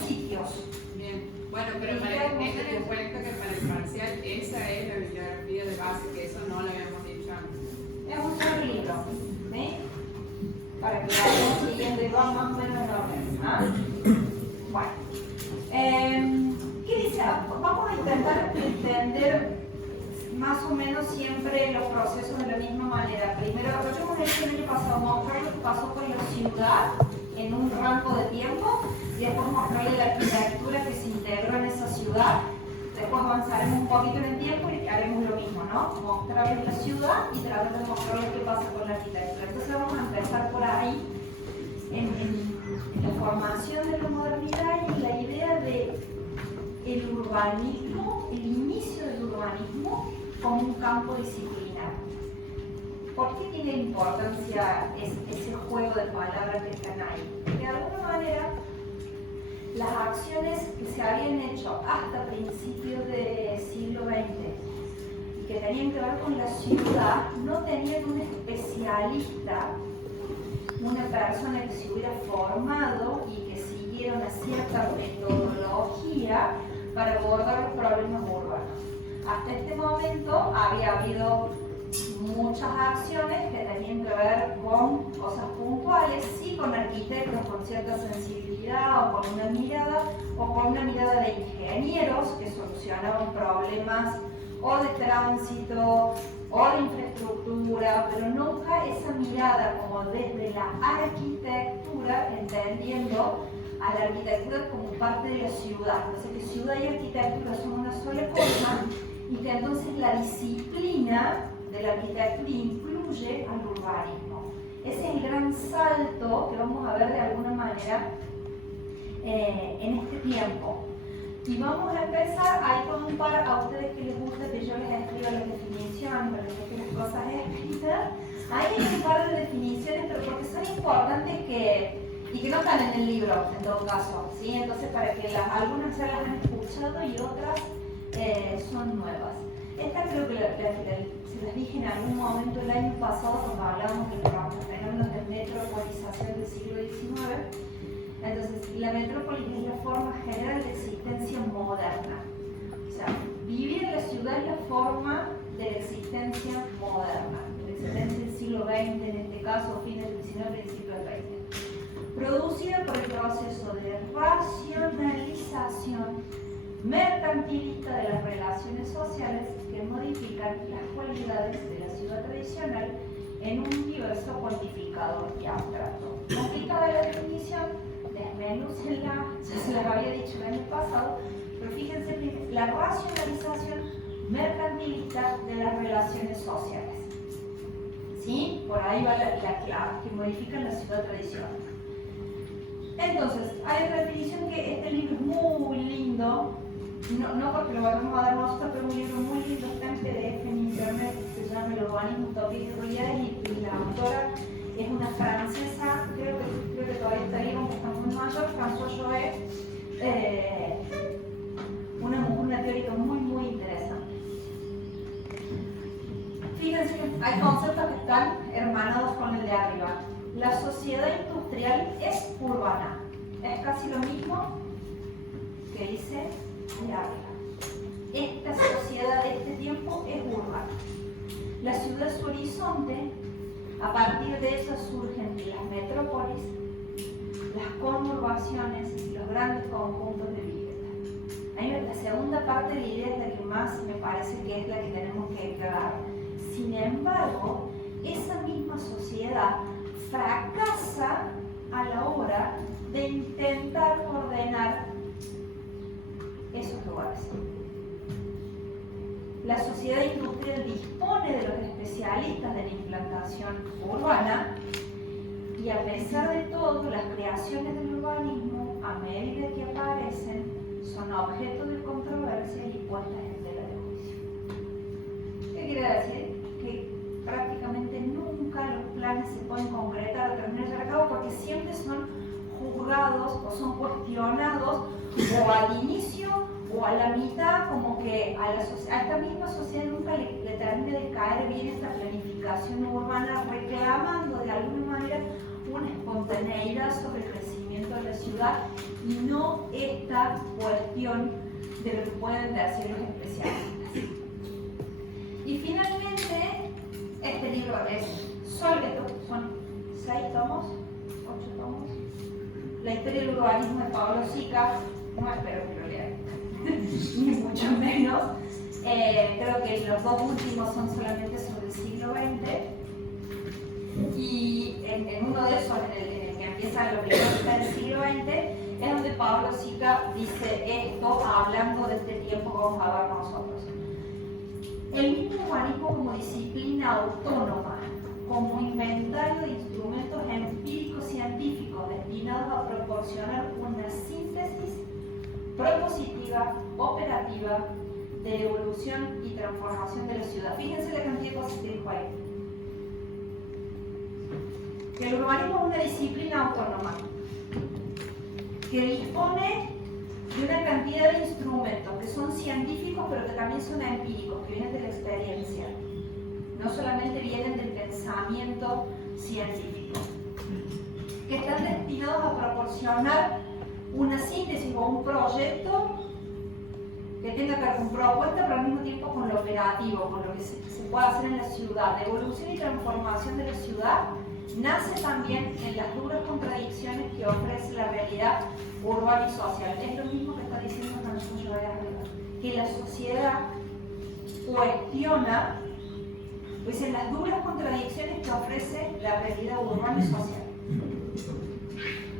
sitios. Bien, bueno, pero tengan en cuenta que para el parcial esa es la bibliografía de base, que eso no lo habíamos dicho antes. Es un solo libro, ¿sí? Para que vayamos siguiendo y vamos más o menos en orden. ¿Ah? Bueno, ¿qué dice? Vamos a intentar entender más o menos siempre los procesos de la misma manera. Primero, lo que hemos hecho el año pasado, mostrar lo que pasó con la ciudad en un rango de tiempo, y después mostrarle la arquitectura que se integró en esa ciudad. Después avanzaremos un poquito en el tiempo y haremos lo mismo, ¿no? Mostrarles la ciudad y tratar de mostrarles qué pasa con la arquitectura. Entonces vamos a empezar por ahí, en la formación de la modernidad y la idea de el urbanismo, el inicio del urbanismo como un campo disciplinar. ¿Por qué tiene importancia ese juego de palabras que están ahí? Porque de alguna manera las acciones que se habían hecho hasta principios del siglo XX y que tenían que ver con la ciudad no tenían un especialista, una persona que se hubiera formado y que siguiera una cierta metodología para abordar los problemas urbanos. Hasta este momento había habido muchas acciones que tenían que ver con cosas puntuales, sí, con arquitectos con cierta sensibilidad o con una mirada de ingenieros que solucionaban problemas o de tránsito o de infraestructura, pero nunca esa mirada como desde la arquitectura, entendiendo a la arquitectura como parte de la ciudad. Entonces que ciudad y arquitectura son una sola cosa y que entonces la disciplina de la arquitectura incluye al urbanismo. Ese es el gran salto que vamos a ver de alguna manera en este tiempo. Y vamos a empezar, hay con un par a ustedes que les gusta que yo les escriba las definiciones, para que las cosas escritas. Hay un par de definiciones, pero porque son importantes y que no están en el libro, en todo caso, ¿sí? Entonces, para que algunas ya las han escuchado y otras son nuevas. Esta creo que se las dije en algún momento el año pasado cuando hablábamos de los fenómenos de metropolización del siglo XIX. Entonces, la metrópolis es la forma general de existencia moderna. O sea, vivir en la ciudad es la forma de la existencia moderna, de la existencia del siglo XX, en este caso, fines del XIX, principios del XX. Producida por el proceso de racionalización mercantilista de las relaciones sociales que modifican las cualidades de la ciudad tradicional en un universo cuantificado y abstracto. Complicada la definición, desmenúcenla, ya se las había dicho el año pasado, pero fíjense bien, la racionalización mercantilista de las relaciones sociales. ¿Sí? Por ahí va la clave, que modifican la ciudad tradicional. Entonces, hay otra definición que este libro es muy lindo, no porque lo vamos a dar nosotros, pero es un libro muy lindo, está en PDF en internet, que se llama El urbanismo, utopía y realidad, y la autora es una francesa, creo que todavía está viva, aunque está muy mayor, Françoise Jovet, una teórica muy, muy interesante. Fíjense que hay conceptos que están hermanados con el de arriba. La sociedad industrial es urbana, es casi lo mismo que dice de arriba. Esta sociedad de este tiempo es urbana. La ciudad es su horizonte. A partir de eso surgen las metrópolis, las conurbaciones y los grandes conjuntos de vivienda. La segunda parte de la idea es la que más me parece que es la que tenemos que agarrar. Sin embargo, esa misma sociedad fracasa a la hora de intentar ordenar esos lugares. La sociedad industrial dispone de los especialistas de la implantación urbana y a pesar de todo, las creaciones del urbanismo, a medida que aparecen, son objeto de controversia y puestas en tela de juicio. ¿Qué quiere decir? Que prácticamente nunca los planes se pueden concretar o terminar de llevar a cabo porque siempre son juzgados o son cuestionados o al inicio o a la mitad, como que a esta misma sociedad nunca le termina de caer bien esta planificación urbana, reclamando de alguna manera una espontaneidad sobre el crecimiento crecimiento de la ciudad y no esta cuestión de lo que pueden decir los especialistas. Y finalmente, este libro es son 6 tomos, 8 tomos. La historia del urbanismo de Pablo Sica, no espero que lo lean, ni mucho menos. Creo que los 2 últimos son solamente sobre el siglo XX. Y en uno de esos, en el que empieza la primera mitad del siglo XX, es donde Pablo Sica dice esto, hablando de este tiempo que vamos a ver nosotros. El mismo urbanismo como disciplina autónoma, como inventario de instrumentos empíricos científicos destinados a proporcionar una síntesis propositiva, operativa, de evolución y transformación de la ciudad. Fíjense la cantidad de cosas que dijo ahí. El urbanismo es una disciplina autónoma que dispone de una cantidad de instrumentos que son científicos pero que también son empíricos, que vienen de la experiencia. No solamente vienen del pensamiento científico, que están destinados a proporcionar una síntesis o un proyecto que tenga que ver con propuesta, pero al mismo tiempo con lo operativo, con lo que se puede hacer en la ciudad. La evolución y transformación de la ciudad nace también en las duras contradicciones que ofrece la realidad urbana y social. Es lo mismo que está diciendo François Joubert arriba, que la sociedad cuestiona pues en las duras contradicciones que ofrece la realidad urbana y social.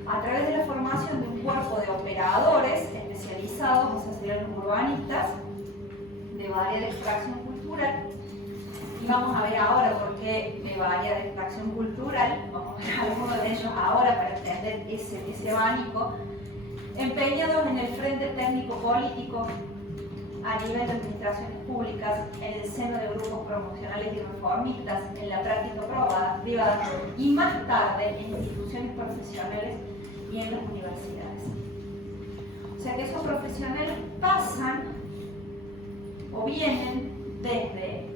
A través de la formación de un cuerpo de operadores especializados, o sea, serían los urbanistas, de variada extracción cultural. Y vamos a ver ahora por qué de variada extracción cultural, vamos a ver algunos de ellos ahora para entender ese abanico, empeñados en el frente técnico-político, a nivel de administraciones públicas, en el seno de grupos promocionales y reformistas, en la práctica privada y más tarde en instituciones profesionales y en las universidades. O sea que esos profesionales pasan o vienen desde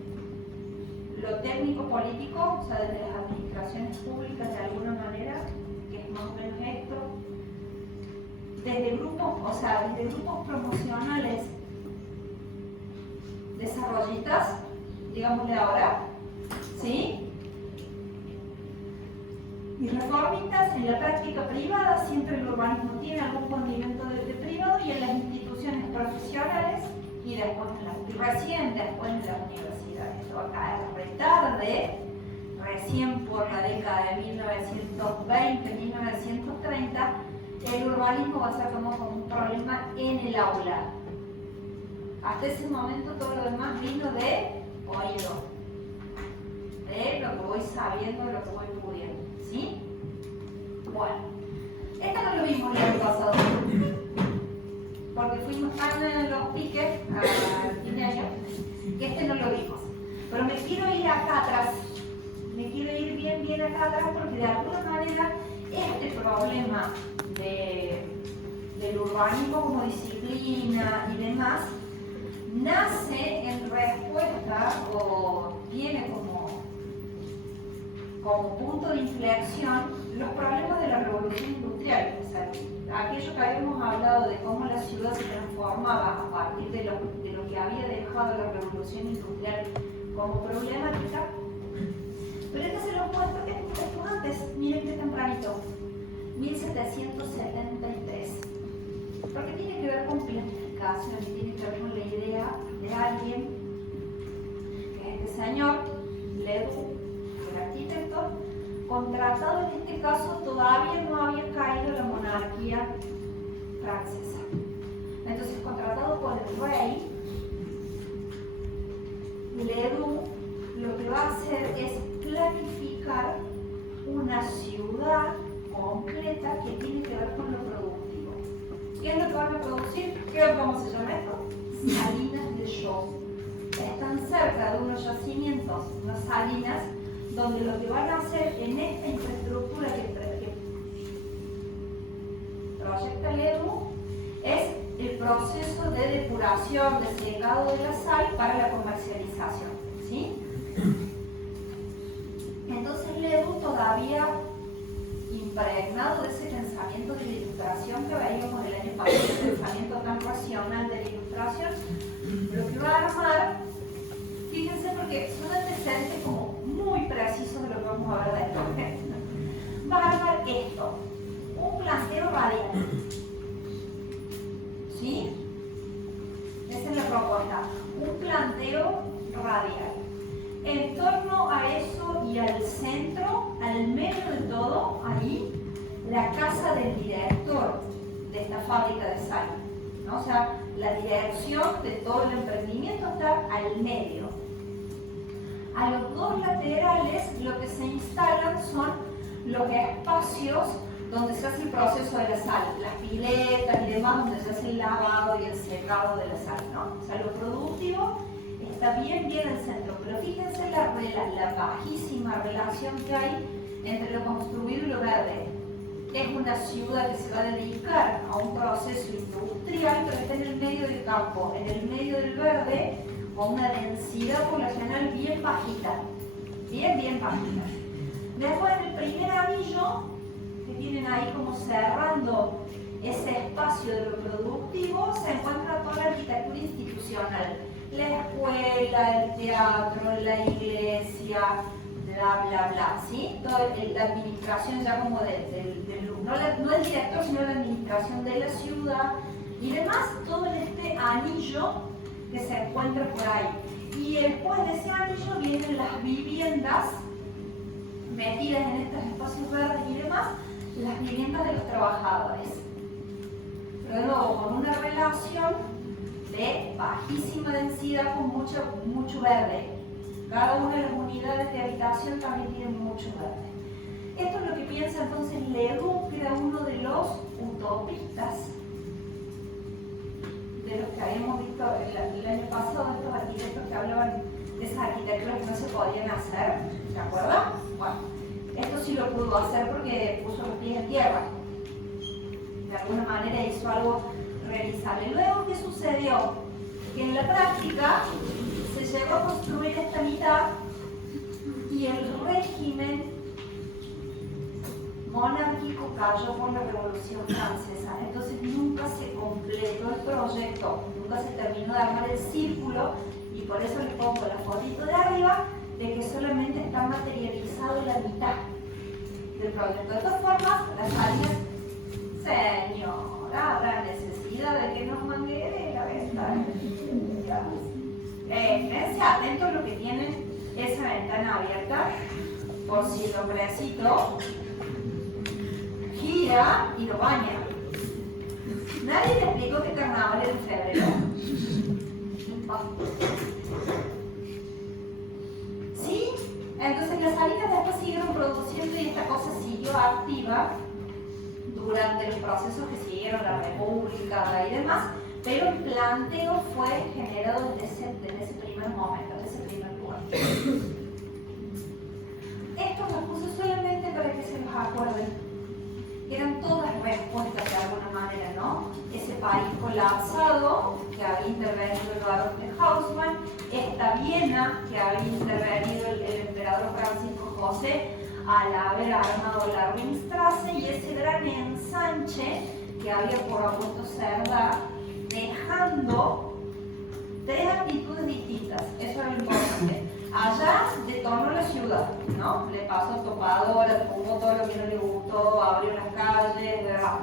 lo técnico-político, o sea, desde las administraciones públicas de alguna manera, que es más o menos esto, desde grupos promocionales desarrollistas, digámosle ahora, ¿sí? Y reformistas en la práctica privada, siempre el urbanismo tiene algún condimento de privado, y en las instituciones profesionales y después recién después en las universidades. Esto va a caer retarde, recién por la década de 1920-1930, el urbanismo va a ser como un problema en el aula. Hasta ese momento todo lo demás vino de oído, de lo que voy sabiendo, de lo que voy pudiendo, ¿sí? Bueno, esto no lo vimos el año pasado, porque fuimos tan en los piques al fin de año, que este no lo vimos. Pero me quiero ir acá atrás, me quiero ir bien acá atrás, porque de alguna manera este problema del urbanismo como disciplina y demás, nace en respuesta o tiene como punto de inflexión los problemas de la revolución industrial. O sea, aquello que habíamos hablado de cómo la ciudad se transformaba a partir de lo que había dejado la revolución industrial como problemática. Pero este se lo muestro que esto antes, miren qué tempranito, 1773. Porque tiene que ver con planificación y tiene que ver con la idea de alguien, que es este señor, Ledoux, el arquitecto, contratado en este caso, todavía no había caído la monarquía francesa. Entonces, contratado por el rey, Ledoux lo que va a hacer es planificar una ciudad completa que tiene que ver con lo productivo. ¿Qué es lo que van a producir? ¿Cómo se llama esto? Salinas de Chaux. Están cerca de unos yacimientos, unas salinas, donde lo que van a hacer en esta infraestructura que proyecta Ledoux es el proceso de depuración, de secado de la sal para la comercialización, ¿sí? Entonces Ledoux, todavía impregnado de ese pensamiento de que veíamos el año pasado, el pensamiento tan racional de la ilustración, lo que va a armar, fíjense porque son antecedentes como muy precisos de lo que vamos a ver después. Va a armar esto, un planteo radial. ¿Sí? Esa es la propuesta, un planteo radial. En torno a eso y al centro, al medio de todo, ahí, la casa del director de esta fábrica de sal, ¿no? O sea, la dirección de todo el emprendimiento está al medio. A los dos laterales lo que se instalan son los espacios donde se hace el proceso de la sal, las piletas y demás, donde se hace el lavado y el secado de la sal, ¿no? O sea, lo productivo está bien al centro, pero fíjense la bajísima relación que hay entre lo construido y lo verde. Es una ciudad que se va a dedicar a un proceso industrial, pero está en el medio del campo, en el medio del verde, con una densidad poblacional bien bajita, bien bajita. Después, en el primer anillo, que tienen ahí como cerrando ese espacio de lo productivo, se encuentra toda la arquitectura institucional. La escuela, el teatro, la iglesia, bla, bla, bla, ¿sí? Toda la administración ya como no el director, sino la administración de la ciudad y demás, todo en este anillo que se encuentra por ahí. Y después de ese anillo vienen las viviendas metidas en estos espacios verdes y demás, las viviendas de los trabajadores. Pero de nuevo, con una relación de bajísima densidad con mucho verde. Cada una de las unidades de habitación también tiene mucho verde. Esto es lo que piensa entonces Leroux, que era uno de los utopistas, de los que habíamos visto el año pasado, estos arquitectos que hablaban de esas arquitecturas que no se podían hacer, ¿se acuerdan? Bueno, esto sí lo pudo hacer porque puso los pies en tierra. De alguna manera hizo algo realizable. Luego, ¿qué sucedió? Que en la práctica se llegó a construir esta mitad y el régimen monárquico cayó por la Revolución Francesa. Entonces nunca se completó el proyecto, nunca se terminó de armar el círculo y por eso les pongo la fotito de arriba de que solamente está materializado la mitad del proyecto. De todas formas, las áreas, señora, habrá necesidad de que nos manguere la ventana. Fíjense atentos a lo que tiene esa ventana abierta, por si el hombrecito gira y lo baña. Nadie le explicó que carnaval era en febrero. ¿Sí? Entonces las salinas después siguieron produciendo y esta cosa siguió activa durante los procesos que siguieron la República y demás, pero el planteo fue generado desde ese primer momento, desde ese primer lugar. Esto lo puse solamente para que se los acuerden. Eran todas respuestas de alguna manera, ¿no? Ese país colapsado que había intervenido el barón de Haussmann, esta Viena que había intervenido el emperador Francisco José al haber armado la Ringstrasse y ese gran ensanche que había propuesto Cerdá, dejando tres actitudes distintas. Eso era lo importante. Allá detonó la ciudad, ¿no? Le pasó topadora, tuvo todo lo que no le gustó, abrió las calles, ¿verdad?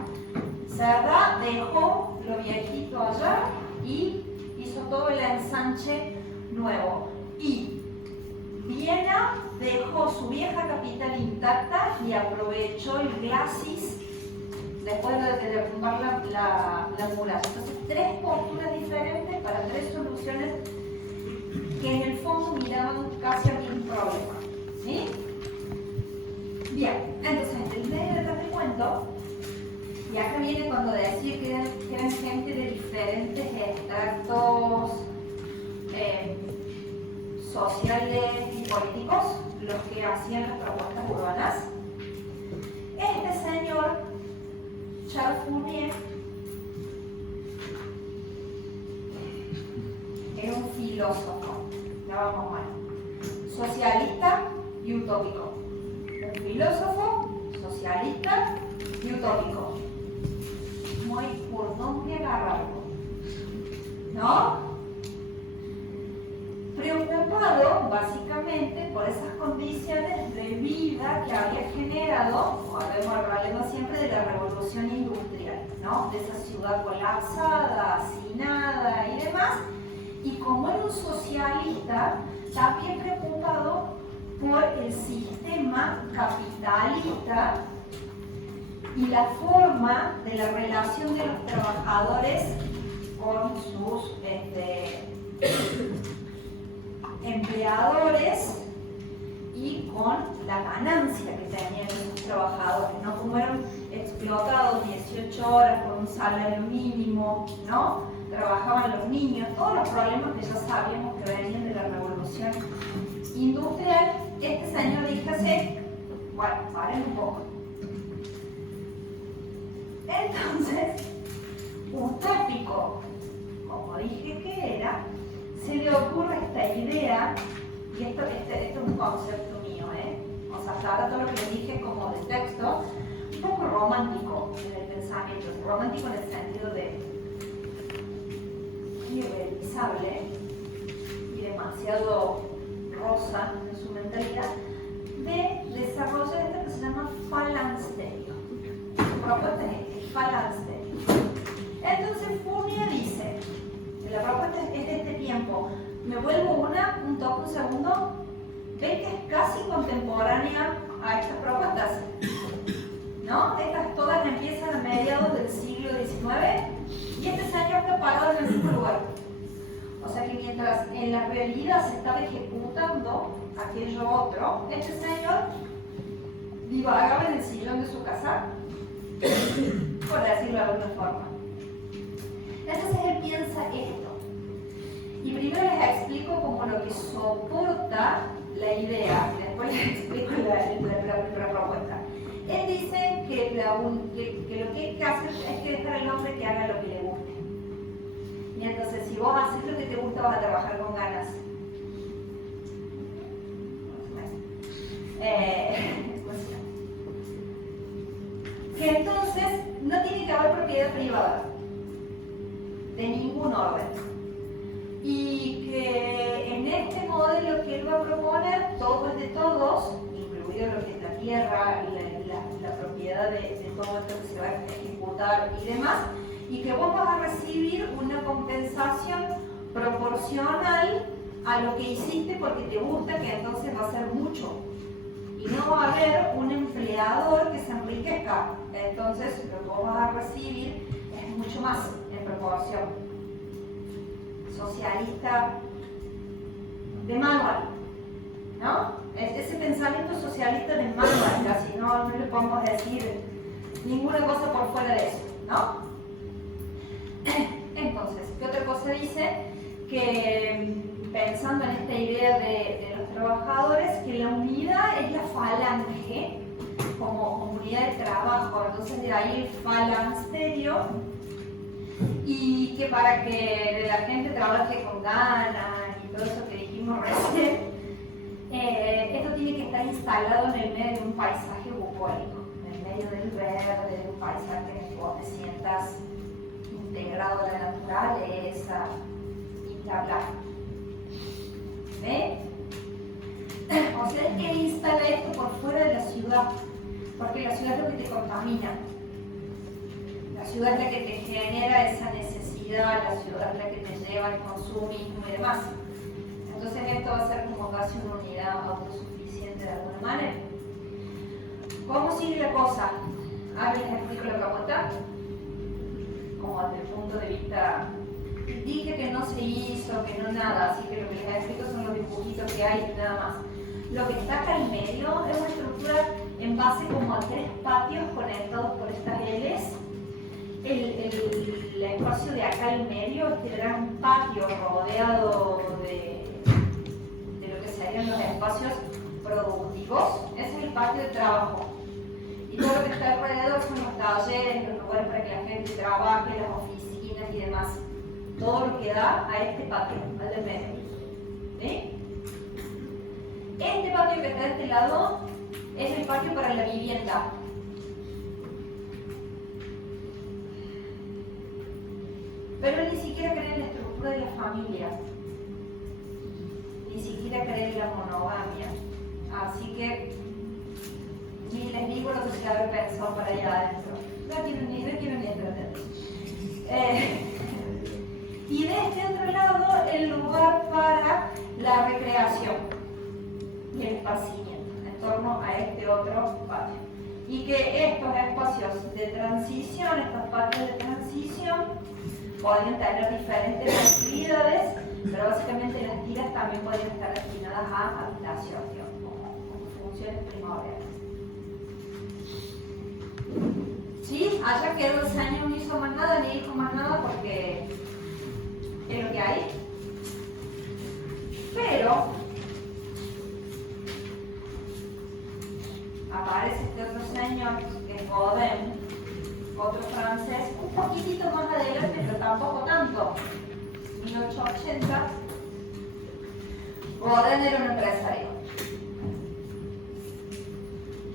Cerdá dejó lo viejito allá y hizo todo el ensanche nuevo. Y Viena dejó su vieja capital intacta y aprovechó el glacis después de derrumbar la muralla. Entonces, tres posturas diferentes para tres soluciones que en el fondo miraban casi al mismo problema. ¿Sí? Bien, entonces en el medio de este cuento, y acá viene cuando decía que eran gente de diferentes extractos sociales y políticos los que hacían las propuestas urbanas. Este señor, Charles Fourier, era un filósofo, ya vamos mal, socialista y utópico. Un filósofo, socialista y utópico. ¿no? Preocupado básicamente por esas condiciones de vida que había generado, hablemos siempre de la revolución industrial, ¿no? De esa ciudad colapsada, hacinada y demás, y como era un socialista, también preocupado por el sistema capitalista y la forma de la relación de los trabajadores con sus empleadores y con la ganancia que tenían esos trabajadores, ¿no? Como eran explotados 18 horas por un salario mínimo, ¿no? Trabajaban los niños, todos los problemas que ya sabíamos que venían de la revolución industrial. Este señor dijo así, bueno, paren un poco. Entonces, utópico, como dije que era, se le ocurre esta idea, y esto es un concepto mío, o sea, hasta ahora todo lo que les dije como de texto, un poco romántico en el pensamiento, romántico en el sentido de irrealizable y demasiado rosa en su mentalidad, de desarrollar esto que se llama falansterio. Su propuesta es el falansterio. Entonces Fournier dice, la propuesta es de este tiempo, me vuelvo un toque, un segundo, ven que es casi contemporánea a estas propuestas, ¿no? Estas todas empiezan a mediados del siglo XIX y este señor está parado en el mismo lugar. O sea que mientras en la realidad se estaba ejecutando aquello otro, este señor divagaba en el sillón de su casa, por decirlo de alguna forma. Entonces él piensa esto. Y primero les explico como lo que soporta la idea, después les explico la propuesta. Él dice que lo que hay que hacer es que dejar al hombre que haga lo que le guste. Y entonces, si vos haces lo que te gusta, vas a trabajar con ganas. Que entonces no tiene que haber propiedad privada de ningún orden. Y que en este modelo que él va a proponer, todo es de todos, incluido lo que es la tierra, la propiedad de todo esto que se va a ejecutar y demás, y que vos vas a recibir una compensación proporcional a lo que hiciste porque te gusta, que entonces va a ser mucho. Y no va a haber un empleador que se enriquezca, entonces lo que vos vas a recibir es mucho más en proporción. Socialista de manual, ¿no? Es ese pensamiento socialista de manual, casi no le podemos decir ninguna cosa por fuera de eso, ¿no? Entonces, ¿qué otra cosa dice? Que pensando en esta idea de los trabajadores, que la unidad es la falange como unidad de trabajo, entonces de ahí el falansterio, y que para que la gente trabaje con ganas y todo eso que dijimos recién, esto tiene que estar instalado en el medio de un paisaje bucólico, en el medio del verde, de un paisaje en el que vos te sientas integrado a la naturaleza y bla bla. ¿Ve? O sea, es que instala esto por fuera de la ciudad, porque la ciudad es lo que te contamina. La ciudad es la que te genera esa necesidad, la ciudad es la que te lleva al consumismo y demás. Entonces esto va a ser como casi una unidad autosuficiente de alguna manera. ¿Cómo sigue la cosa? Ahora les explico la propuesta, como desde el punto de vista. Dije que no se hizo, que no nada, así que lo que les explico son los dibujitos que hay y nada más. Lo que está acá en medio es una estructura en base como a 3 patios conectados por estas L's. El espacio de acá en medio, este gran patio rodeado de lo que serían los espacios productivos, ese es el patio de trabajo. Y todo lo que está alrededor son los talleres, los lugares para que la gente trabaje, las oficinas y demás. Todo lo que da a este patio, al del medio. ¿Sí? Este patio que está de este lado es el patio para la vivienda. Pero él ni siquiera cree en la estructura estructura de la familia, ni siquiera cree en la monogamia. Así que ni les digo lo que se habrá pensado para allá adentro. No quiero ni entender. Y de este otro lado, el lugar para la recreación y el esparcimiento en torno a este otro patio. Y que estos espacios de transición, estos patios de transición, pueden tener diferentes actividades, pero básicamente las tiras también pueden estar destinadas a habitación, como funciones primordiales. ¿Sí? Allá quedó el señor, no hizo más nada, ni dijo más nada porque es lo que hay. Pero aparece este otro señor, que es Godin, otro francés, un poquitito más adelante, pero tampoco tanto, 1880. Godin era un empresario.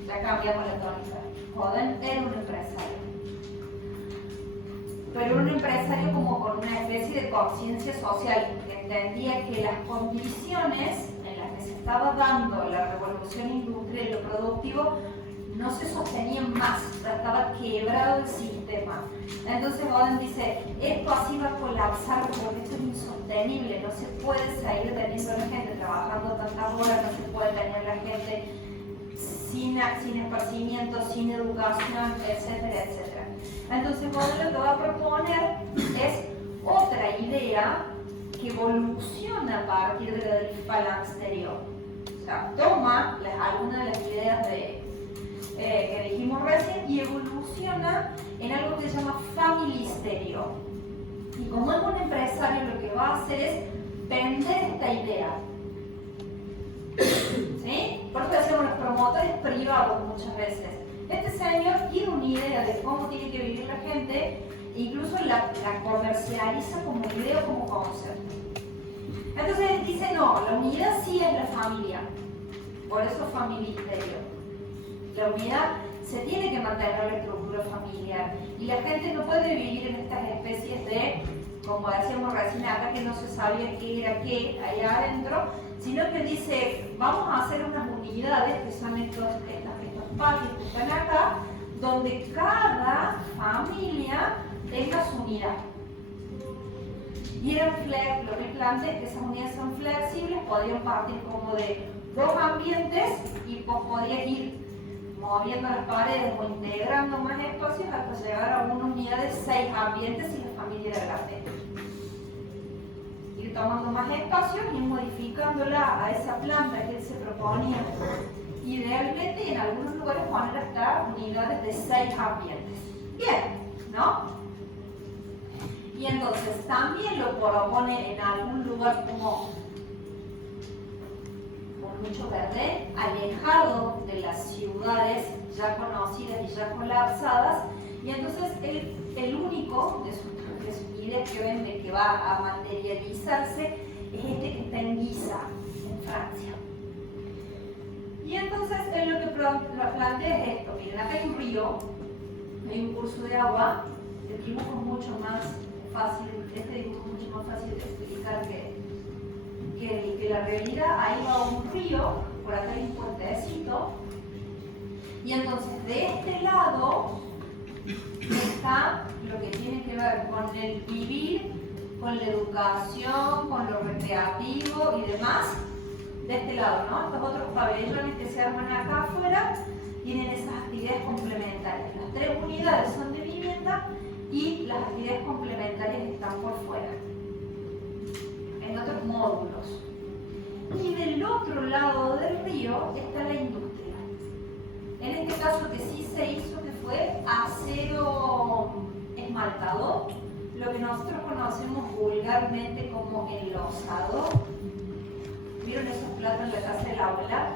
Ya cambiamos la tónica. Godin era un empresario. Pero un empresario como con una especie de conciencia social, que entendía que las condiciones en las que se estaba dando la revolución industrial y lo productivo no se sostenían más, estaba quebrado el sistema. Entonces Godin dice, esto así va a colapsar porque esto es insostenible, no se puede seguir teniendo la gente trabajando tantas horas, no se puede tener la gente sin esparcimiento, sin educación, etcétera, etcétera. Entonces Godin lo que va a proponer es otra idea que evoluciona a partir de la del Phalansterio. O sea, toma algunas de las ideas que dijimos recién y evoluciona en algo que se llama familisterio. Y como es un empresario, lo que va a hacer es vender esta idea. ¿Sí? Por eso hacemos los promotores privados muchas veces. Este señor tiene una idea de cómo tiene que vivir la gente e incluso la comercializa como idea o como concepto. Entonces él dice, no, la unidad sí es la familia. Por eso familisterio. La unidad se tiene que mantener la estructura familiar y la gente no puede vivir en estas especies de, como decíamos recién acá, que no se sabía qué era qué allá adentro, sino que dice, vamos a hacer unas unidades que son estos patios que están acá, donde cada familia tenga su unidad. Y lo que plantea es que esas unidades son flexibles, podrían partir como de 2 ambientes y podría ir moviendo las paredes o integrando más espacios hasta llegar a una unidad de 6 ambientes si la familia era grande. Ir tomando más espacios y modificándola a esa planta que él se proponía. Idealmente en algunos lugares poner hasta unidades de 6 ambientes. Bien, ¿no? Y entonces también lo propone en algún lugar como mucho verde, alejado de las ciudades ya conocidas y ya colapsadas, y entonces el único de sus ideas que vende que va a materializarse es este que está en Guisa, en Francia. Y entonces él lo que plantea es esto, miren, acá hay un río, hay un curso de agua, el dibujo es mucho más fácil, este dibujo es mucho más fácil de explicar que la realidad. Ahí va un río, por acá hay un puentecito, y entonces de este lado está lo que tiene que ver con el vivir, con la educación, con lo recreativo y demás, de este lado, ¿no? Estos otros pabellones que se arman acá afuera tienen esas actividades complementarias. Las 3 unidades son de vivienda y las actividades complementarias están por fuera, en otros módulos. Y del otro lado del río está la industria. En este caso que sí se hizo, que fue acero esmaltado, lo que nosotros conocemos vulgarmente como enlosado. ¿Vieron esos platos en la casa de la abuela?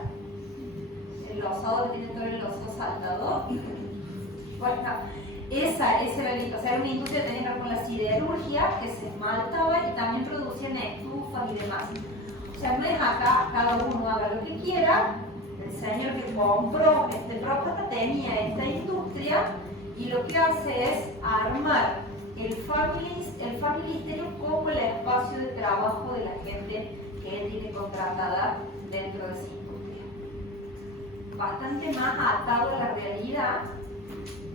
El losado que tiene todo el losado saltado. Bueno, esa era la industria. Era una industria que tenía que ver con la siderurgia, que se esmaltaba y también producían estufas y demás. O sea, no es acá, cada uno haga lo que quiera. El señor que compró este propuesta tenía esta industria y lo que hace es armar el familisterio como el espacio de trabajo de la gente que él tiene contratada dentro de esa industria. Bastante más atado a la realidad,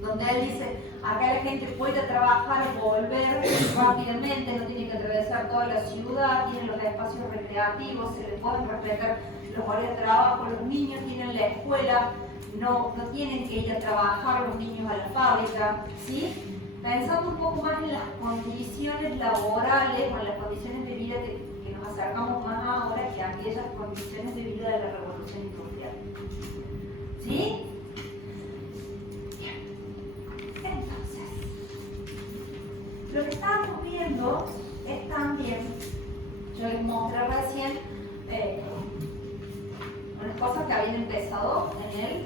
donde él dice, acá la gente puede trabajar, volver rápidamente, no tiene que atravesar toda la ciudad, tienen los espacios recreativos, se les pueden respetar los horarios de trabajo, los niños tienen la escuela, no tienen que ir a trabajar los niños a la fábrica, ¿sí? Pensando un poco más en las condiciones laborales o en las condiciones de vida que nos acercamos más ahora que a aquellas condiciones de vida de la revolución industrial. ¿Sí? Bien. Entonces, lo que estábamos viendo es también, yo les mostré recién unas cosas que habían empezado en el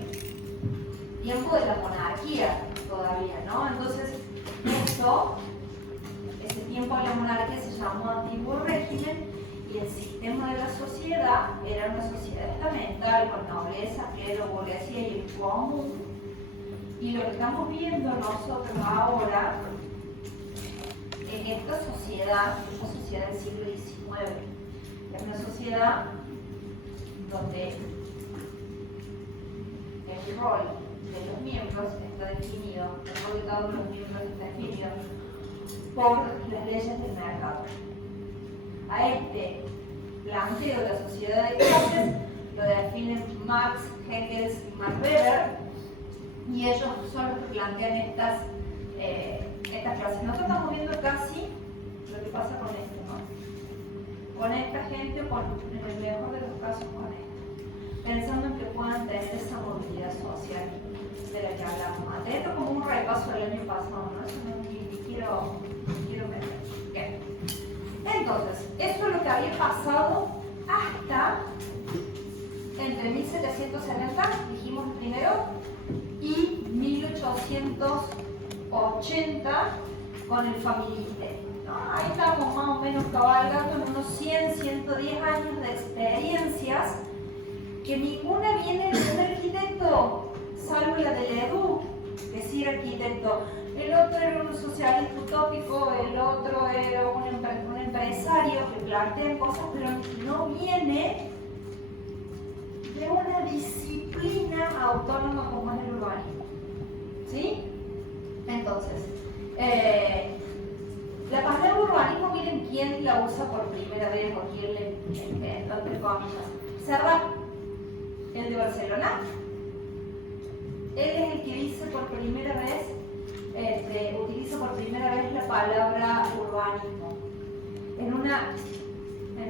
tiempo de la monarquía todavía, ¿no? Entonces, ese tiempo de la monarquía se llamó antiguo régimen y el sistema de la sociedad era una sociedad estamental con nobleza, clero, burguesía y el común. Y lo que estamos viendo nosotros ahora en esta sociedad, una sociedad del siglo XIX, es una sociedad donde el rol de los miembros está definido, el rol de cada uno de los miembros está definido por las leyes del mercado. A este planteo de la sociedad de clases lo definen Marx, Engels y Max Weber, y ellos son los que plantean estas clases. Nosotros estamos viendo casi lo que pasa con esto, ¿no? Con esta gente, o en el mejor de los casos con esto, pensando en que puedan tener esa movilidad social de la que hablamos antes. Esto como un repaso del año pasado, ¿no? Eso no ni quiero ver. Bien. Entonces, eso es lo que había pasado hasta entre 1770, dijimos primero, y 1880 con el familisterio, ¿no? Ahí estamos más o menos cabalgando en unos 100, 110 años de experiencias que ninguna viene de un arquitecto, salvo la de Ledoux, que sí era arquitecto. El otro era un socialista utópico, el otro era un empresario que plantea cosas, pero no viene de una disciplina autónoma como es el urbanismo. ¿Sí? Entonces, la palabra urbanismo, miren quién la usa por primera vez o quién le inventó, entre comillas. Serra, el de Barcelona. Él es el que dice por primera vez, utiliza por primera vez la palabra urbanismo en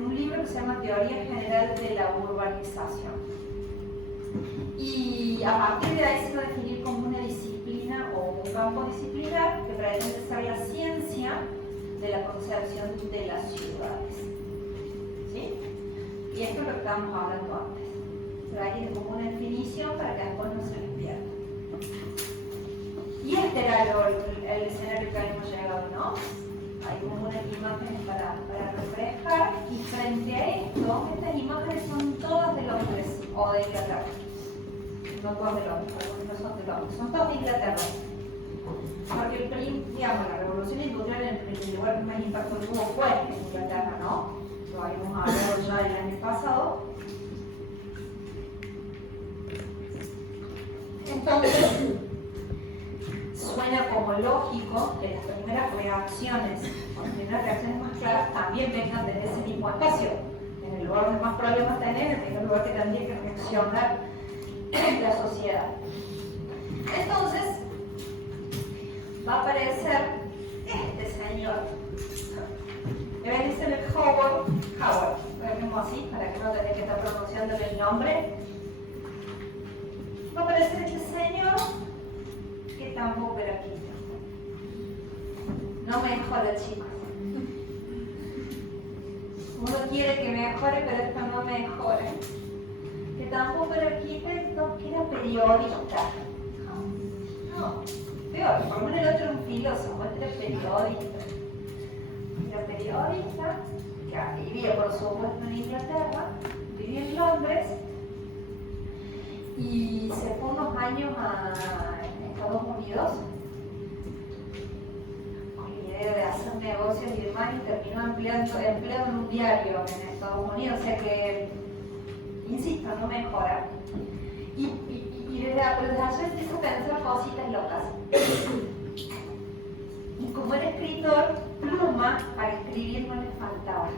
un libro que se llama Teoría General de la Urbanización. Y a partir de ahí se va a definir como una disciplina o un campo disciplinar que pretende ser la ciencia de la concepción de las ciudades. ¿Sí? Y esto es lo que estábamos hablando antes. Pero ahí es como una definición para que después no se les pierda. Y este era el escenario que habíamos llegado, ¿no? Hay como unas imágenes para refrescar, y frente a esto, estas imágenes son todas de Londres o de Inglaterra. No todas de Londres, algunas no son de Londres, son todas de Inglaterra. Porque digamos, la revolución industrial en el lugar que más impacto tuvo fue en Inglaterra, ¿no? Lo habíamos hablado ya el año pasado. Entonces, suena como lógico que las primeras reacciones más claras también vengan desde ese mismo espacio. En el lugar donde más problemas tenés, en el lugar que tendría que reaccionar la sociedad. Entonces, va a aparecer este señor, Elizabeth Howard, lo vemos así, para que no tenga que estar pronunciándole el nombre. Va a aparecer este señor que tampoco era aquí. No mejora, chicos. Uno quiere que mejore, pero esto no mejora. Que tampoco era arquitecto, que era periodista. No, peor, por lo menos el otro era un filósofo, este era periodista. Era periodista, que vivía por supuesto en Inglaterra, vivía en Londres, y se fue unos años a Estados Unidos con la idea idea de hacer negocios y demás y terminó empleado en un diario en Estados Unidos, o sea que, insisto, no mejora. Y desde ayer empiezo a pensar cositas locas. Y como era escritor, pluma para escribir no le faltaba.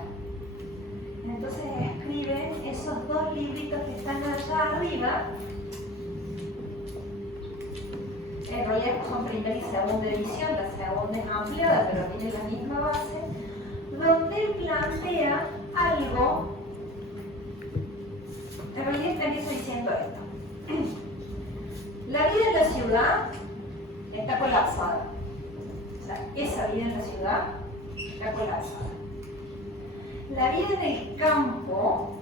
Entonces escribe esos 2 libritos que están allá arriba. En realidad son primera y segunda edición, la segunda es ampliada, pero tiene la misma base, donde él plantea algo. En realidad empieza diciendo esto. La vida en la ciudad está colapsada. O sea, esa vida en la ciudad está colapsada. La vida en el campo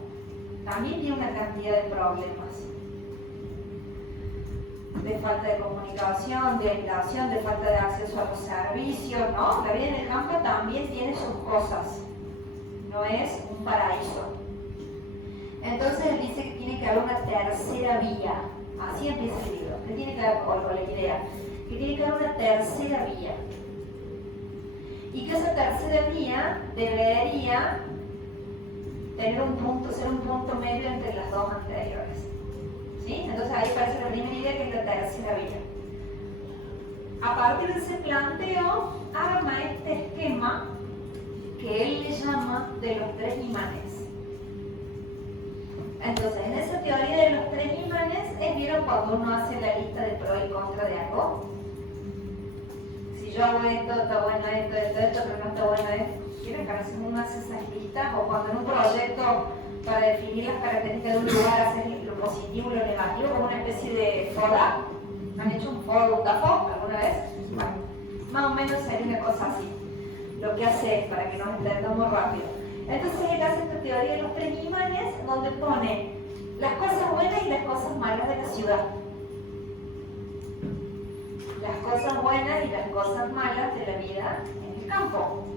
también tiene una cantidad de problemas. De falta de comunicación, de aislación, de falta de acceso a los servicios, ¿no? La vida en el campo también tiene sus cosas. No es un paraíso. Entonces él dice que tiene que haber una tercera vía. Así empieza el libro. Que tiene que haber, o la idea, que tiene que haber una tercera vía. Y que esa tercera vía debería tener ser un punto medio entre las 2 anteriores. ¿Sí? Entonces ahí aparece la primera idea, que es la tercera vía. A partir de ese planteo, arma este esquema que él le llama de los 3 imanes. Entonces, en esa teoría de los 3 imanes, ¿vieron cuando uno hace la lista de pro y contra de algo? Si yo hago esto, está bueno esto, pero no está bueno esto. ¿Quieren que uno hace esas listas? O cuando en un proyecto, para definir las características de un lugar, hacer lo positivo y lo negativo, como una especie de FODA. ¿Han hecho un FODA o un DAFO alguna vez? Bueno, más o menos sería una cosa así. Lo que hace es, para que nos entendamos rápido. Entonces él hace esta teoría de los 3 imanes, donde pone las cosas buenas y las cosas malas de la ciudad. Las cosas buenas y las cosas malas de la vida en el campo.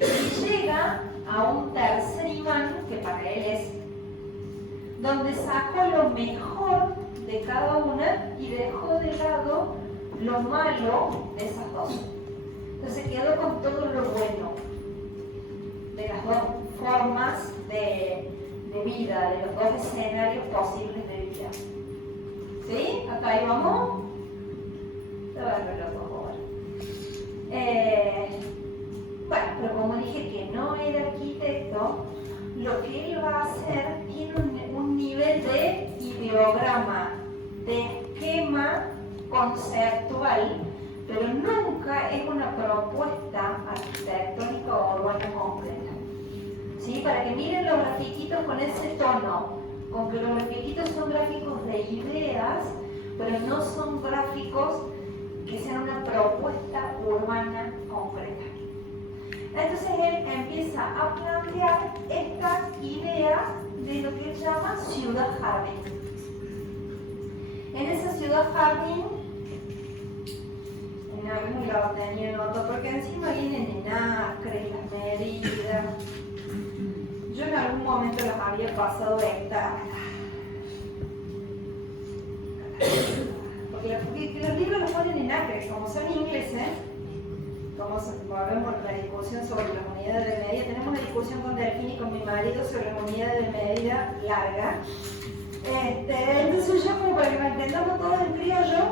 Y llega a un tercer imán, que para él es donde sacó lo mejor de cada una y dejó de lado lo malo de esas 2. Entonces quedó con todo lo bueno de las 2 formas de vida, de los 2 escenarios posibles de vida. ¿Sí? ¿Hasta ahí vamos? Te voy a ver los ojos ahora. Bueno, pero como dije que no era arquitecto, lo que él va a hacer tiene un nivel de ideograma, de esquema conceptual, pero nunca es una propuesta arquitectónica o urbana completa. ¿Sí? Para que miren los grafiquitos con ese tono, con que los grafiquitos son gráficos de ideas, pero no son gráficos que sean una propuesta urbana concreta. Entonces él empieza a plantear estas ideas de lo que él llama ciudad-jardín. En esa ciudad-jardín, en algún lado tenía nota, porque encima vienen en acres, las medidas. Yo en algún momento las había pasado hectáreas. Porque los libros los ponen en acres, como son ingleses. Como volvemos a la discusión sobre las unidades de medida. Tenemos una discusión con Delfín y con mi marido sobre las unidades de medida larga. Entonces yo, como para que lo entendamos todo en criollo,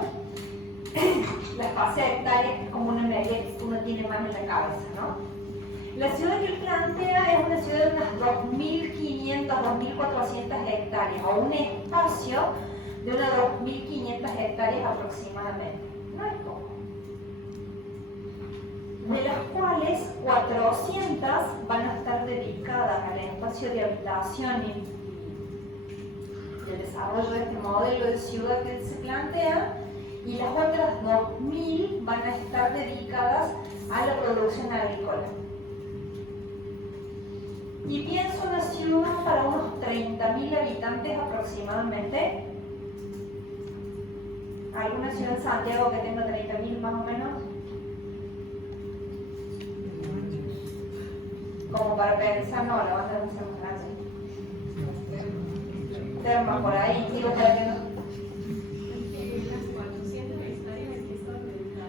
las pasé a hectáreas, que es como una medida que uno tiene más en la cabeza, ¿no? La ciudad que él plantea es una ciudad de unas 2.500, 2.400 hectáreas, o un espacio de unas 2.500 hectáreas aproximadamente. No es poco. De las cuales 400 van a estar dedicadas al espacio de habitación y el desarrollo de este modelo de ciudad que se plantea, y las otras 2.000 van a estar dedicadas a la producción agrícola. Y pienso una ciudad para unos 30.000 habitantes aproximadamente. ¿Alguna ciudad en Santiago que tenga 30.000 más o menos? Como para pensar, no, la banda no se más grande. Terma por ahí, digo para que no. Las 400 hectáreas que son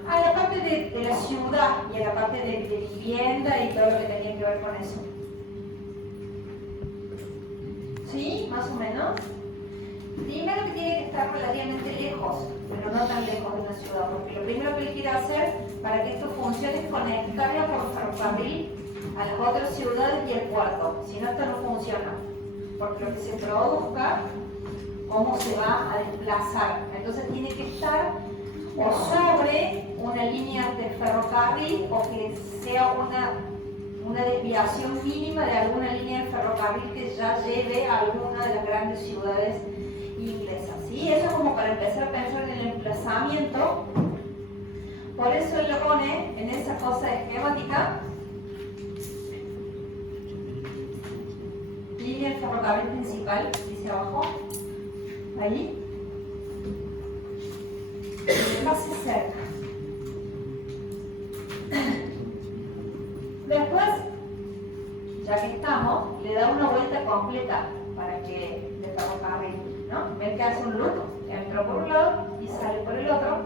Ah, la parte parte de la ciudad y en la parte de vivienda y todo lo que tenía que ver con eso. ¿Sí? Más o menos. Primero que tiene que estar relativamente lejos, pero no tan lejos de una ciudad, porque lo primero que él quiere hacer para que esto funcione es conectarlo por ferrocarril a las otras ciudades y el puerto. Si no, esto no funciona, porque lo que se produzca, cómo se va a desplazar. Entonces tiene que estar o sobre una línea de ferrocarril o que sea una desviación mínima de alguna línea de ferrocarril que ya lleve a alguna de las grandes ciudades inglesas. ¿Sí? Eso es como para empezar a pensar en el emplazamiento. Por eso él lo pone en esa cosa esquemática. Línea del ferrocarril principal, dice abajo. Ahí. Casi cerca. Después, ya que estamos, le da una vuelta completa para que de ferrocarril, ¿no? Ven que hace un loop, entra por un lado y sale por el otro,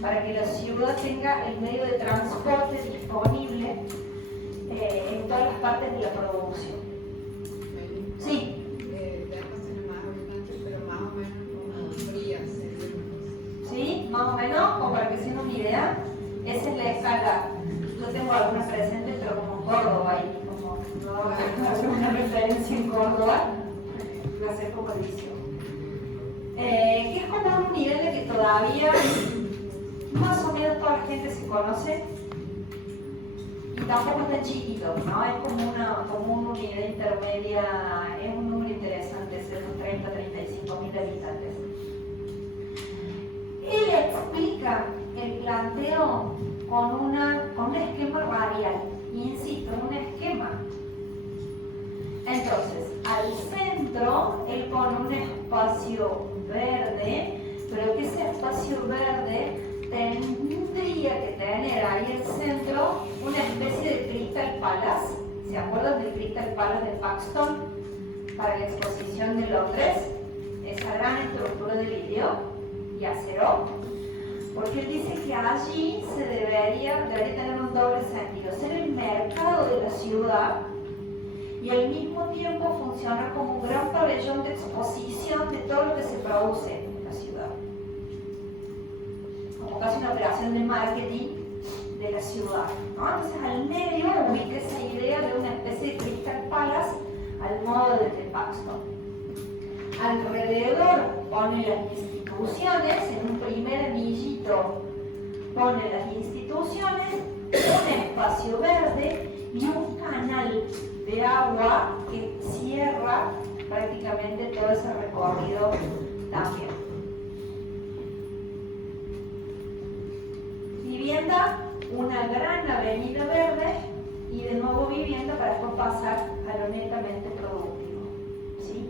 para que la ciudad tenga el medio de transporte disponible en todas las partes de la producción. Sí. ¿Sí? Más o menos, como para que se den una idea, esa es la escala. Yo tengo algunas presentes, pero como Córdoba, y como no hacer una referencia en Córdoba, voy a hacer como edición. Que es como un nivel de que todavía más o menos toda la gente se conoce y tampoco es tan chiquito, ¿no? Es como una unidad intermedia, es un número interesante, es de unos 30-35 mil habitantes. Él explica el planteo con un esquema radial, insisto, un esquema. Entonces, al centro, él pone un espacio verde, pero que ese espacio verde tendría que tener ahí el centro una especie de Crystal Palace. ¿Se acuerdan del Crystal Palace de Paxton para la exposición de Londres? Esa gran estructura de vidrio y acero, porque él dice que allí se debería tener un doble sentido, ser el mercado de la ciudad y al mismo tiempo funcionar como un gran pabellón de exposición de todo lo que se produce en la ciudad, como casi una operación de marketing de la ciudad, ¿no? Entonces al medio ubica esa idea de una especie de Crystal Palace al modo de Paxton. Alrededor pone las instituciones, en un primer anillito pone las instituciones, un espacio verde y un canal de agua que cierra prácticamente todo ese recorrido también. Vivienda, una gran avenida verde y de nuevo vivienda para después pasar a lo netamente productivo. ¿Sí?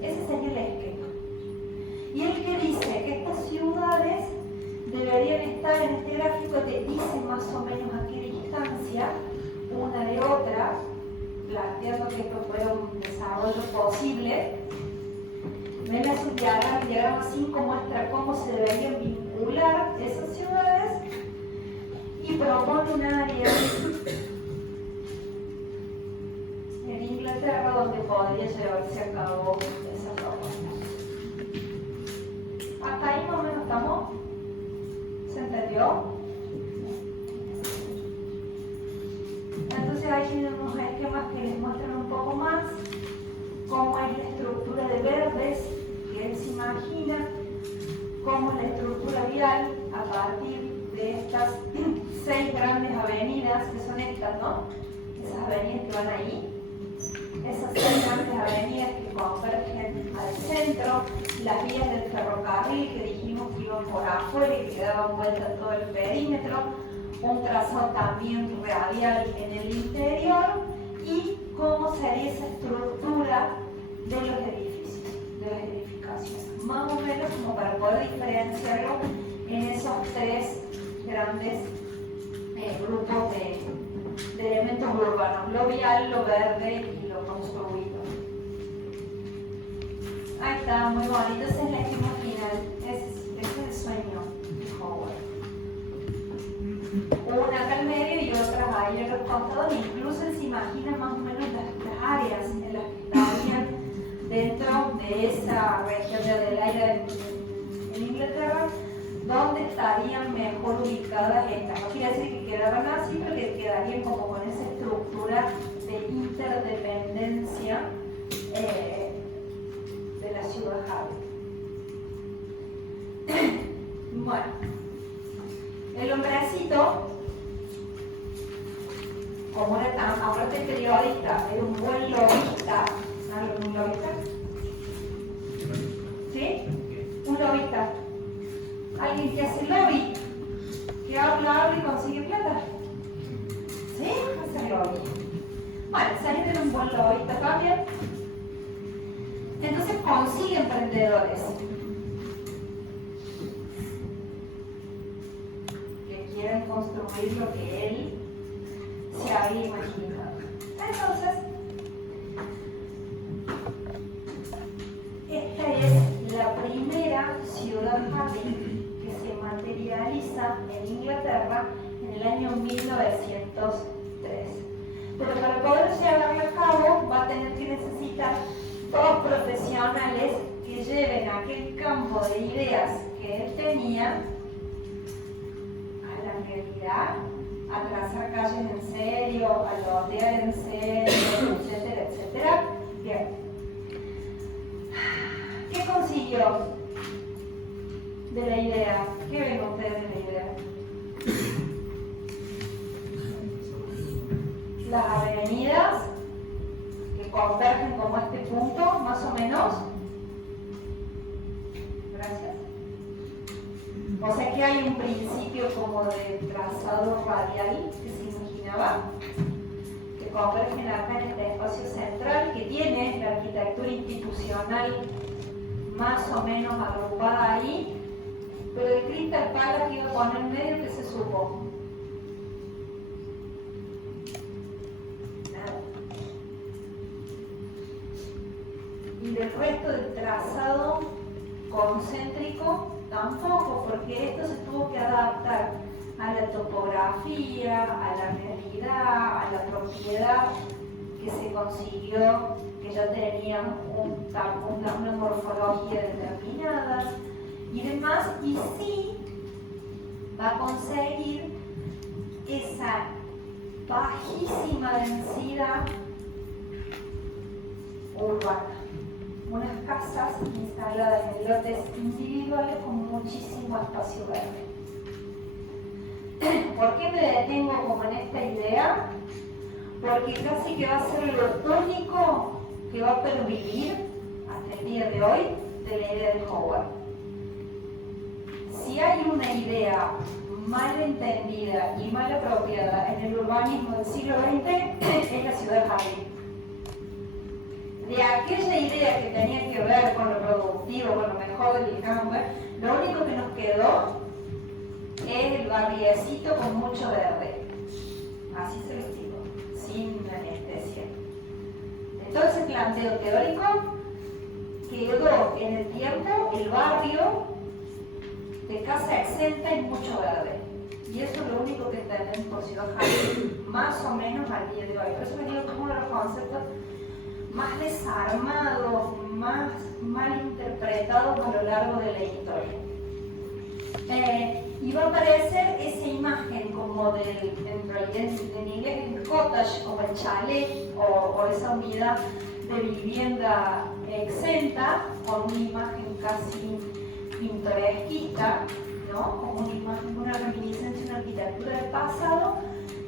Ese sería el esquema. Y el que dice que estas ciudades deberían estar en este gráfico, te dice más o menos a qué distancia una de otra, planteando que esto fuera un desarrollo posible. Ven a su diagrama 5 muestra cómo se deberían vincular esas ciudades y propone un área en Inglaterra donde podría llevarse a cabo esa propuesta. ¿Hasta ahí más o menos estamos? ¿Se entendió? Entonces ahí tienen unos esquemas que les muestran un poco más cómo es la estructura de verdes que él se imagina, cómo es la estructura vial a partir de estas 6 grandes avenidas, que son estas, ¿no? Esas avenidas que van ahí, esas 6 grandes avenidas que convergen al centro, las vías del ferrocarril que dijimos que iban por afuera y que daban vuelta todo el perímetro, un trazado también radial en el interior y cómo sería esa estructura de los edificios, de las edificaciones. Más o menos como para poder diferenciarlo en esos 3 grandes grupos de elementos urbanos, lo vial, lo verde y lo construido. Ahí está, muy bonito, ese es el esquema final, ese es el sueño de Howard. costado, incluso él se imagina más o menos las áreas en las que estarían dentro de esa región de Adelaide en Inglaterra, donde estarían mejor ubicadas estas. No quiere decir que quedaran así, pero que quedarían como con esa estructura de interdependencia de la ciudad Harvey. Bueno, el hombrecito, como era tan, aparte de periodista, era un buen lobista. ¿Saben un lobista? ¿Sí? Un lobista. Alguien que hace lobby, que habla y consigue plata. ¿Sí? Hace lobby. Bueno, Sarita era un buen lobista también. Entonces consigue emprendedores que quieren construir lo que él se había imaginado. Entonces, esta es la primera ciudad Harvey que se materializa en Inglaterra en el año 1903. Pero para poder llevarlo a cabo va a tener que necesitar dos profesionales que lleven aquel campo de ideas que él tenía a la realidad, a trazar calles en serio, a lotear en serio, etcétera, etcétera. Bien. ¿Qué consiguió de la idea? ¿Qué ven ustedes de la idea? Las avenidas que convergen como este punto, más o menos. Gracias. O sea que hay un principio como de trazado radial que se imaginaba, que convergen acá en este espacio central, que tiene la arquitectura institucional más o menos agrupada ahí, pero el Crystal Palace que iba a poner en medio, que se supo. Nada. Y del resto del trazado concéntrico tampoco, porque esto se tuvo que adaptar a la topografía, a la realidad, a la propiedad que se consiguió, que ya tenían una morfología determinada y demás, y sí va a conseguir esa bajísima densidad urbana. Unas casas instaladas en lotes individuales con muchísimo espacio verde. ¿Por qué me detengo como en esta idea? Porque casi que va a ser lo único que va a pervivir hasta el día de hoy de la idea de Howard. Si hay una idea mal entendida y mal apropiada en el urbanismo del siglo XX, es la ciudad Harvey. De aquella idea que tenía que ver con lo productivo, con lo mejor del campo, lo único que nos quedó es el barriecito con mucho verde. Así se lo digo, sin anestesia. Entonces el planteo teórico quedó en el tiempo el barrio de casa exenta y mucho verde. Y eso es lo único que entendemos por ciudad Harvey, más o menos al día de hoy. Por eso me digo que es uno de los conceptos más desarmados, más mal interpretados a lo largo de la historia. Y va a aparecer esa imagen como en realidad en inglés el cottage, como el chalet o esa unidad de vivienda exenta, con una imagen casi pintoresquista, ¿no? Como una imagen, una reminiscencia de una arquitectura del pasado,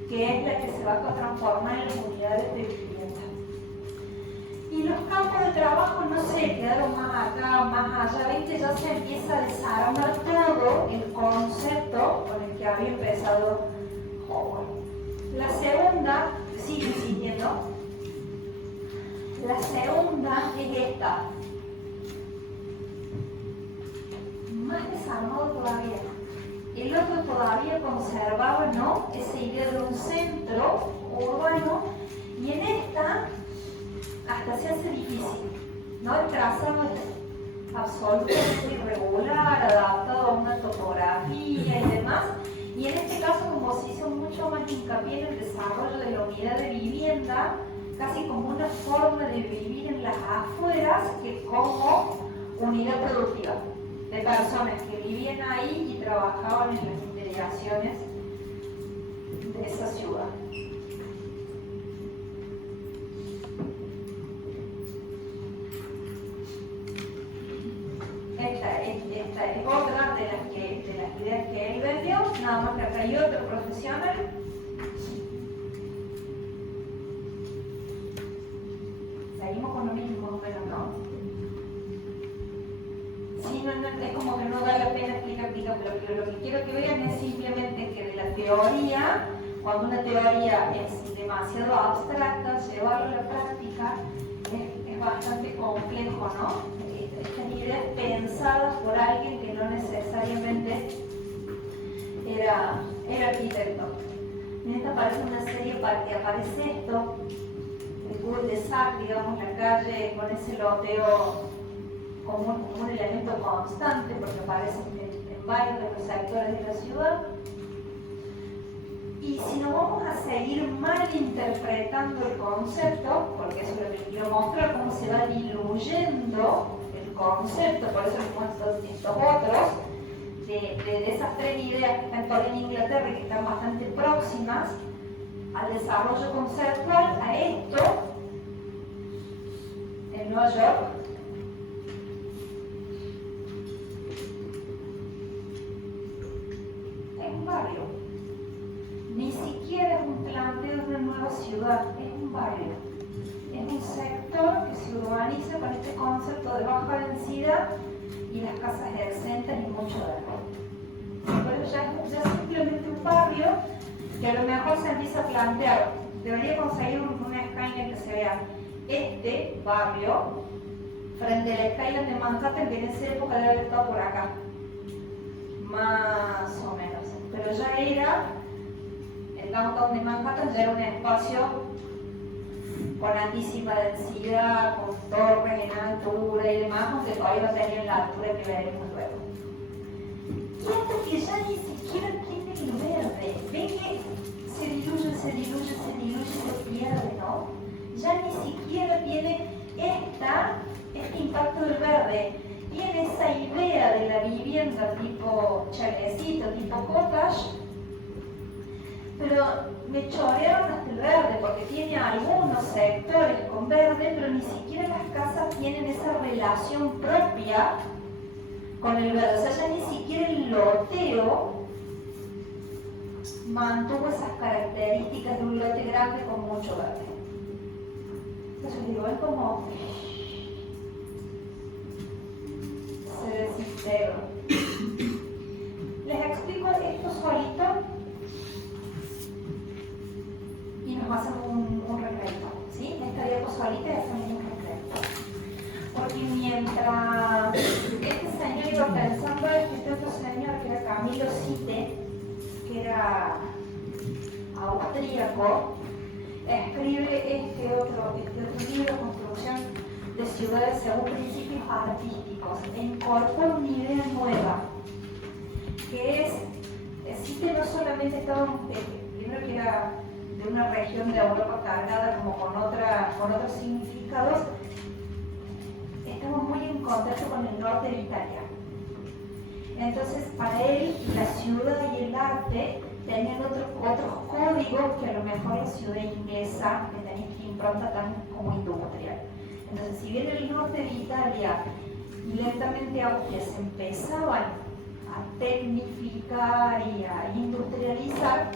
que es la que se va a transformar en las unidades de vivienda. Y los campos de trabajo no sé, quedaron más acá, más allá. Ven que ya se empieza a desarmar todo el concepto con el que había empezado Howard. La segunda, sigue insistiendo, la segunda es esta. Más desarmado todavía. El otro todavía conservaba, ¿no?, esa idea de un centro urbano, y en esta hasta se hace difícil, ¿no? El trazado es absolutamente irregular, adaptado a una topografía y demás, Y en este caso, como se hizo mucho más hincapié en el desarrollo de la unidad de vivienda, casi como una forma de vivir en las afueras que como unidad productiva, de personas que vivían ahí y trabajaban en las inmediaciones de esa ciudad. Esta es otra de las ideas que él vendió, nada más que acá hay otro profesional. Seguimos con lo mismo, pero no. Sí, no, es como que no vale la pena explicar, pero lo que quiero que vean es simplemente que de la teoría, cuando una teoría es demasiado abstracta, llevarla a la práctica es bastante complejo, ¿no? Estas ideas pensadas por alguien que no necesariamente era arquitecto. En esta aparece una serie para que aparece esto, el cul-de-sac, digamos, la calle con ese loteo como un elemento constante, porque aparece en varios de los sectores de la ciudad. Y si no vamos a seguir malinterpretando el concepto, porque eso es lo que quiero mostrar, cómo se va diluyendo el concepto, por eso les muestro estos otros, de esas tres ideas que están todas en Inglaterra y que están bastante próximas al desarrollo conceptual, a esto, en Nueva York, es un barrio. Ni siquiera es un planteo de una nueva ciudad, es un barrio. Es un sector que se urbaniza con este concepto de baja densidad y las casas exentas y mucho verde. Pero ya es simplemente un barrio que a lo mejor se empieza a plantear. Debería conseguir una skyline que se vea este barrio frente a la skyline de Manhattan, que en esa época debe haber estado por acá. Más o menos. Pero ya era, el downtown de Manhattan ya era un espacio con altísima densidad, con torres en altura y demás, aunque todavía no tenían la altura que veremos luego. Y esto que ya ni siquiera tiene el verde, ven que se diluye, se pierde, ¿no? Ya ni siquiera tiene este impacto del verde. Tiene esa idea de la vivienda tipo chalecito, tipo cottage, pero me chorearon hasta el verde porque tiene algunos sectores con verde, pero ni siquiera las casas tienen esa relación propia con el verde. O sea, ya ni siquiera el loteo mantuvo esas características de un lote grande con mucho verde. Entonces digo, es como se desintegra. Les explico esto solito y nos hacemos un recreo, ¿sí? Esta diapo solita y hacemos un recreo. Porque mientras este señor iba pensando, este otro señor que era Camilo Sitte, que era austríaco, escribe este otro libro, Construcción de ciudades según principios artísticos, e incorpora una idea nueva, que es, Sitte no solamente estaba, primero que era de una región de Europa cargada como con otros significados, estamos muy en contacto con el norte de Italia. Entonces, para él, la ciudad y el arte tenían otros códigos que a lo mejor la ciudad inglesa, que tenía esta impronta tan como industrial. Entonces, si bien el norte de Italia y lentamente Austria se empezaban a tecnificar y a industrializar,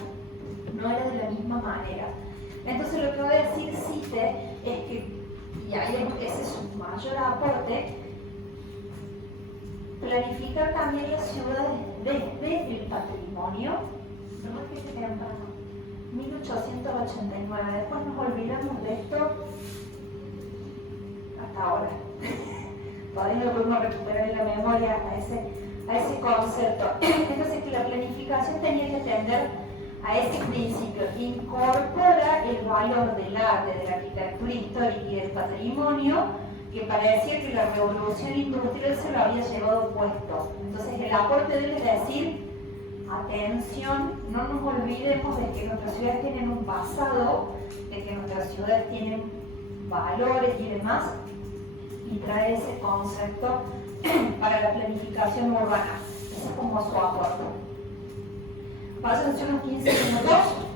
no era de la misma manera. Entonces, lo que va a decir Sitte es que, y ahí ese es su mayor aporte, planificar también las ciudades desde el patrimonio. ¿No es que se temprano? 1889. Después nos olvidamos de esto hasta ahora. Todavía no podemos recuperar en la memoria a ese concepto. Entonces, que la planificación tenía que atender a ese principio. Incorpora el valor del arte, de la arquitectura histórica y del patrimonio, que parecía que la revolución industrial se lo había llevado puesto. Entonces, el aporte de él es decir, atención, no nos olvidemos de que nuestras ciudades tienen un pasado, de que nuestras ciudades tienen valores y demás, y trae ese concepto para la planificación urbana. Ese es como su aporte. Pásense unos 15 minutos.